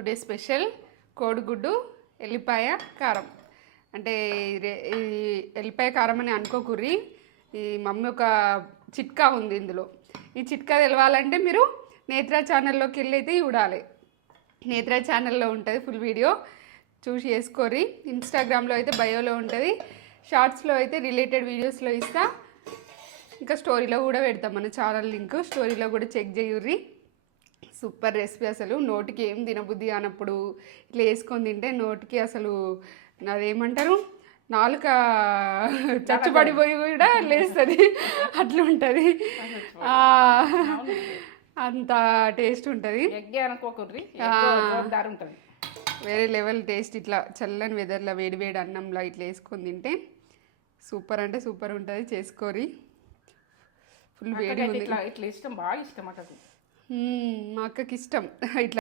Today special కోడిగుడ్డు ఎల్లిపాయ కారం. అంటే ఈ ఎల్లిపాయ కారం అని అనుకోకుర్రి, ఈ మమ్మీ ఒక చిట్కా ఉంది ఇందులో. ఈ చిట్కా తెలవాలంటే మీరు నేత్ర ఛానల్లోకి వెళ్ళి అయితే చూడాలి. నేత్ర ఛానల్లో ఉంటుంది ఫుల్ వీడియో, చూసి చేసుకోర్రి. ఇన్స్టాగ్రామ్లో అయితే బయోలో ఉంటుంది, షార్ట్స్లో అయితే రిలేటెడ్ వీడియోస్లో ఇస్తా, ఇంకా స్టోరీలో కూడా పెడతాం మన ఛానల్ లింక్. స్టోరీలో కూడా చెక్ చేయుర్రి. Super recipe. అసలు నోటికి ఏం తినబుద్ధి అన్నప్పుడు ఇట్లా వేసుకొని తింటే నోటికి అసలు అదేమంటారు, నాలుక చచ్చుపడిపోయి కూడా లేస్తుంది, అట్లా ఉంటుంది. అంత టేస్ట్ ఉంటుంది, వేరే లెవెల్ టేస్ట్. ఇట్లా చల్లని వెదర్లో వేడి వేడి అన్నంలో ఇట్లా వేసుకొని తింటే సూపర్ అంటే సూపర్ ఉంటుంది. చేసుకోరి. ఫుల్ వేడి ఉంది. ఇట్లా ఇష్టం, బాగా ఇష్టం అక్కకు. మా అక్కకి ఇష్టం ఇట్లా.